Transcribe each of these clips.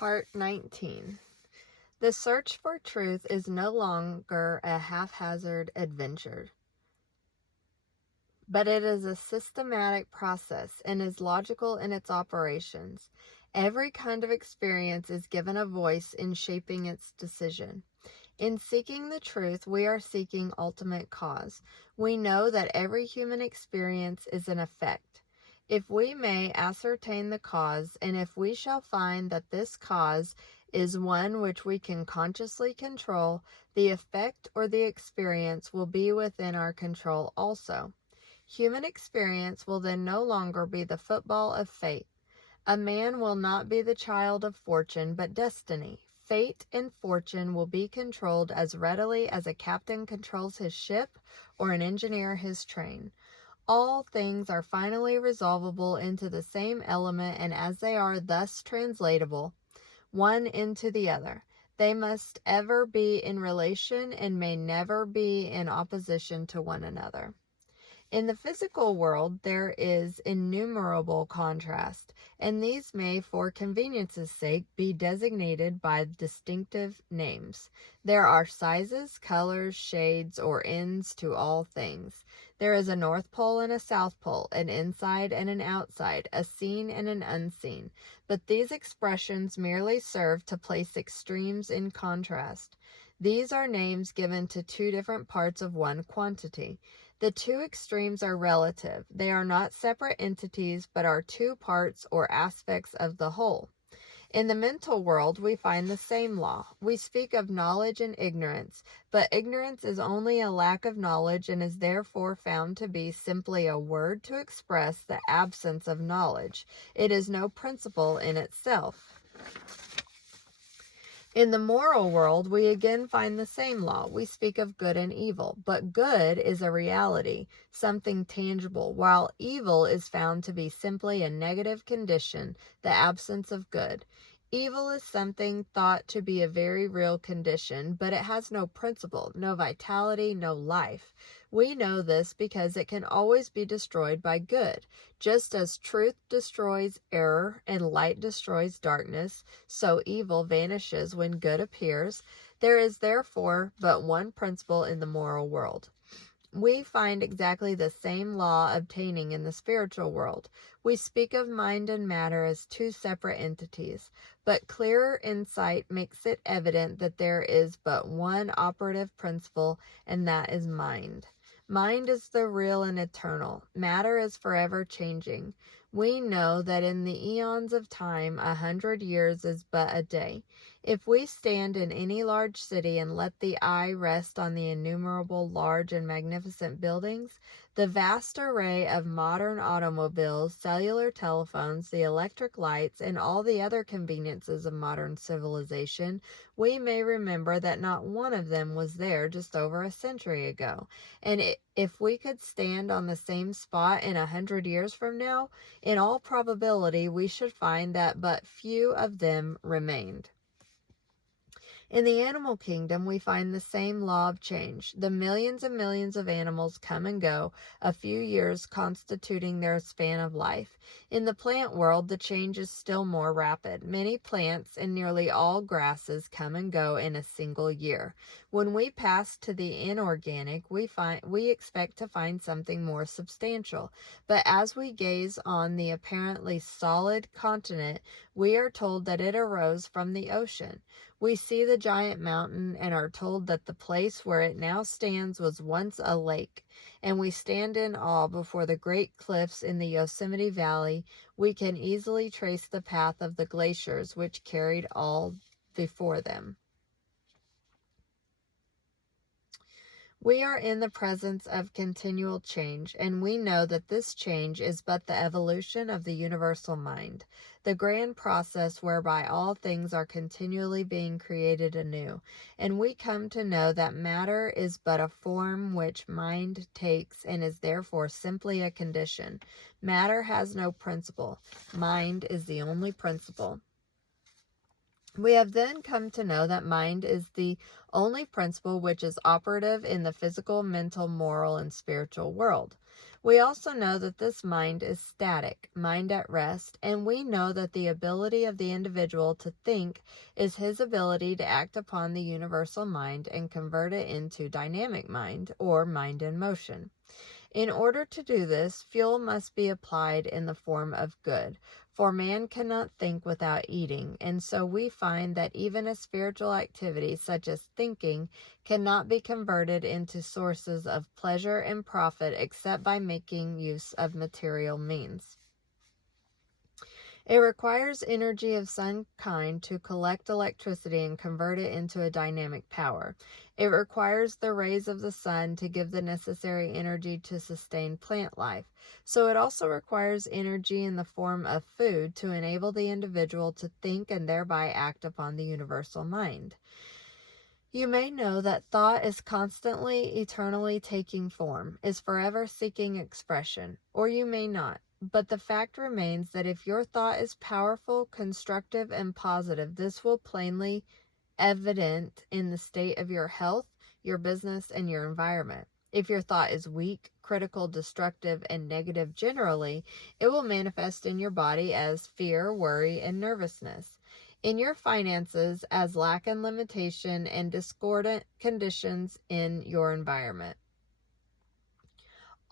Part 19. The search for truth is no longer a haphazard adventure, but it is a systematic process and is logical in its operations. Every kind of experience is given a voice in shaping its decision. In seeking the truth, we are seeking ultimate cause. We know that every human experience is an effect. If we may ascertain the cause, and if we shall find that this cause is one which we can consciously control, the effect or the experience will be within our control also. Human experience will then no longer be the football of fate. A man will not be the child of fortune, but destiny. Fate and fortune will be controlled as readily as a captain controls his ship or an engineer his train. All things are finally resolvable into the same element, and as they are thus translatable, one into the other, they must ever be in relation and may never be in opposition to one another. In the physical world, there is innumerable contrast, and these may, for convenience's sake, be designated by distinctive names. There are sizes, colors, shades, or ends to all things. There is a North Pole and a South Pole, an inside and an outside, a seen and an unseen. But these expressions merely serve to place extremes in contrast. These are names given to two different parts of one quantity. The two extremes are relative. They are not separate entities, but are two parts or aspects of the whole. In the mental world, we find the same law. We speak of knowledge and ignorance, but ignorance is only a lack of knowledge and is therefore found to be simply a word to express the absence of knowledge. It is no principle in itself. In the moral world, we again find the same law. We speak of good and evil, but good is a reality, something tangible, while evil is found to be simply a negative condition, the absence of good. Evil is something thought to be a very real condition, but it has no principle, no vitality, no life. We know this because it can always be destroyed by good. Just as truth destroys error and light destroys darkness, so evil vanishes when good appears. There is therefore but one principle in the moral world. We find exactly the same law obtaining in the spiritual world. We speak of mind and matter as two separate entities, but clearer insight makes it evident that there is but one operative principle, and that is mind. Mind is the real and eternal. Matter is forever changing. We know that in the eons of time, 100 years is but a day. If we stand in any large city and let the eye rest on the innumerable large and magnificent buildings, the vast array of modern automobiles, cellular telephones, the electric lights, and all the other conveniences of modern civilization, we may remember that not one of them was there just over a century ago. And if we could stand on the same spot in 100 years from now, in all probability we should find that but few of them remained. In the animal kingdom, we find the same law of change. The millions and millions of animals come and go, a few years constituting their span of life. In the plant world, the change is still more rapid. Many plants and nearly all grasses come and go in a single year. When we pass to the inorganic, we expect to find something more substantial. But as we gaze on the apparently solid continent, we are told that it arose from the ocean. We see the giant mountain and are told that the place where it now stands was once a lake, and we stand in awe before the great cliffs in the Yosemite Valley. We can easily trace the path of the glaciers which carried all before them. We are in the presence of continual change, and we know that this change is but the evolution of the universal mind, the grand process whereby all things are continually being created anew. And we come to know that matter is but a form which mind takes and is therefore simply a condition. Matter has no principle. Mind is the only principle. We have then come to know that mind is the only principle which is operative in the physical, mental, moral, and spiritual world. We also know that this mind is static, mind at rest, and we know that the ability of the individual to think is his ability to act upon the universal mind and convert it into dynamic mind, or mind in motion. In order to do this, fuel must be applied in the form of good, for man cannot think without eating, and so we find that even a spiritual activity such as thinking cannot be converted into sources of pleasure and profit except by making use of material means. It requires energy of some kind to collect electricity and convert it into a dynamic power. It requires the rays of the sun to give the necessary energy to sustain plant life. So it also requires energy in the form of food to enable the individual to think and thereby act upon the universal mind. You may know that thought is constantly, eternally taking form, is forever seeking expression, or you may not. But the fact remains that if your thought is powerful, constructive, and positive, this will plainly evident in the state of your health, your business, and your environment. If your thought is weak, critical, destructive, and negative generally, it will manifest in your body as fear, worry, and nervousness. In your finances as lack and limitation and discordant conditions in your environment.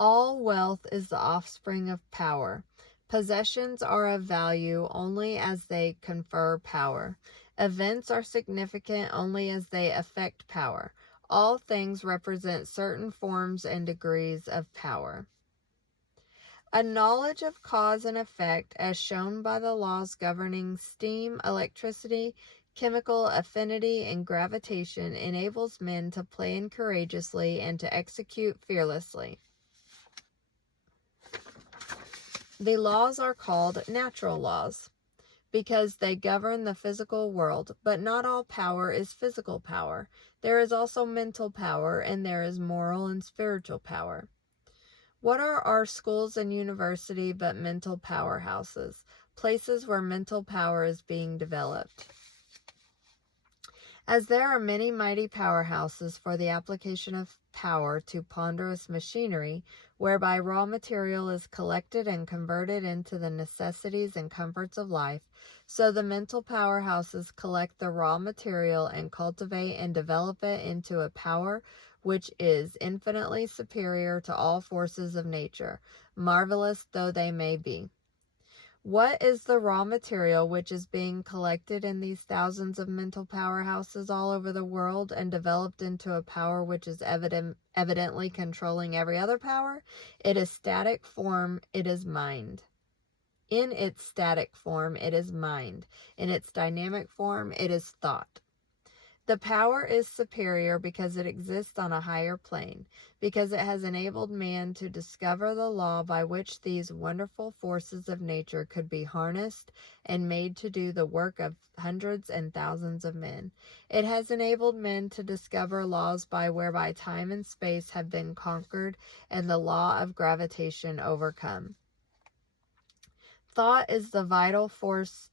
All wealth is the offspring of power. Possessions are of value only as they confer power. Events are significant only as they affect power. All things represent certain forms and degrees of power. A knowledge of cause and effect, as shown by the laws governing steam, electricity, chemical affinity, and gravitation, enables men to plan courageously and to execute fearlessly. The laws are called natural laws because they govern the physical world, but not all power is physical power. There is also mental power, and there is moral and spiritual power. What are our schools and university but mental powerhouses, places where mental power is being developed? As there are many mighty powerhouses for the application of power to ponderous machinery, whereby raw material is collected and converted into the necessities and comforts of life, so the mental powerhouses collect the raw material and cultivate and develop it into a power which is infinitely superior to all forces of nature, marvelous though they may be. What is the raw material which is being collected in these thousands of mental powerhouses all over the world and developed into a power which is evidently controlling every other power? It is static form, it is mind. In its static form, it is mind. In its dynamic form, it is thought. The power is superior because it exists on a higher plane, because it has enabled man to discover the law by which these wonderful forces of nature could be harnessed and made to do the work of hundreds and thousands of men. It has enabled men to discover laws whereby time and space have been conquered and the law of gravitation overcome. Thought is the vital force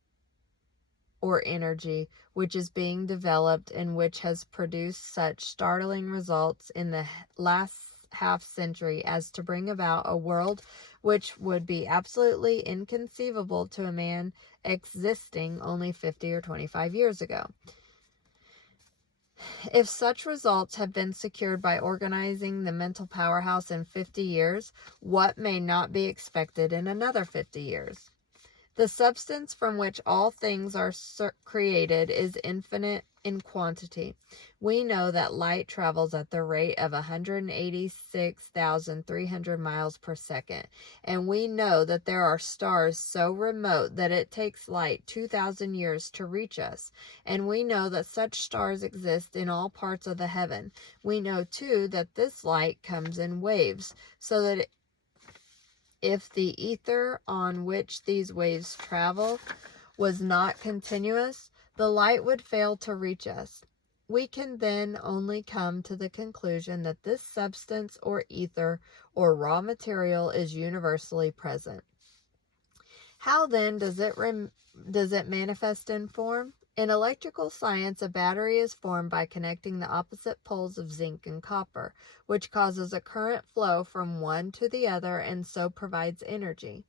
or energy which is being developed and which has produced such startling results in the last half century as to bring about a world which would be absolutely inconceivable to a man existing only 50 or 25 years ago. If such results have been secured by organizing the mental powerhouse in 50 years, what may not be expected in another 50 years? The substance from which all things are created is infinite in quantity. We know that light travels at the rate of 186,300 miles per second, and we know that there are stars so remote that it takes light 2,000 years to reach us, and we know that such stars exist in all parts of the heaven. We know, too, that this light comes in waves, so that if the ether on which these waves travel was not continuous, the light would fail to reach us. We can then only come to the conclusion that this substance or ether or raw material is universally present. How then does it manifest in form? In electrical science, a battery is formed by connecting the opposite poles of zinc and copper, which causes a current flow from one to the other and so provides energy.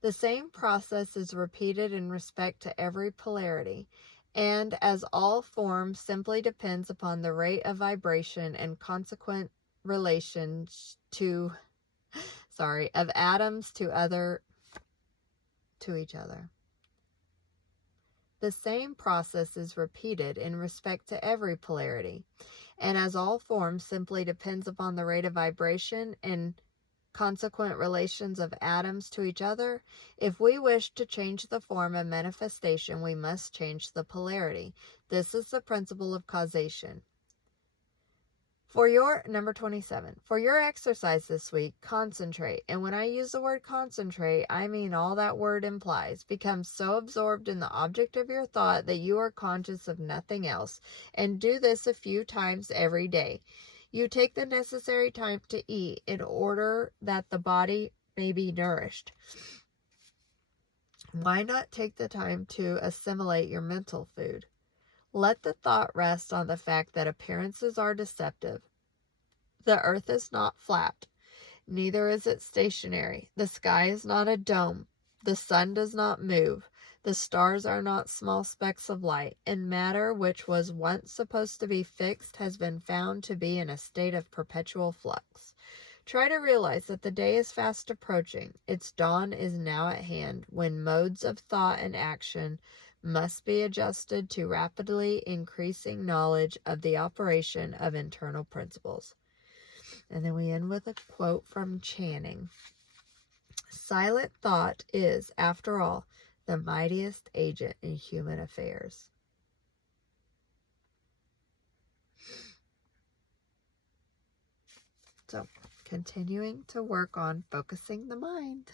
The same process is repeated in respect to every polarity, and as all form simply depends upon the rate of vibration and consequent relations of atoms to each other. The same process is repeated in respect to every polarity, and as all forms simply depends upon the rate of vibration and consequent relations of atoms to each other, if we wish to change the form of manifestation, we must change the polarity. This is the principle of causation. Number 27, for your exercise this week, concentrate. And when I use the word concentrate, I mean all that word implies. Become so absorbed in the object of your thought that you are conscious of nothing else. And do this a few times every day. You take the necessary time to eat in order that the body may be nourished. Why not take the time to assimilate your mental food? Let the thought rest on the fact that appearances are deceptive. The earth is not flat, neither is it stationary. The sky is not a dome. The sun does not move. The stars are not small specks of light, and matter which was once supposed to be fixed has been found to be in a state of perpetual flux. Try to realize that the day is fast approaching. Its dawn is now at hand, when modes of thought and action must be adjusted to rapidly increasing knowledge of the operation of internal principles. And then we end with a quote from Channing. Silent thought is, after all, the mightiest agent in human affairs. So, continuing to work on focusing the mind.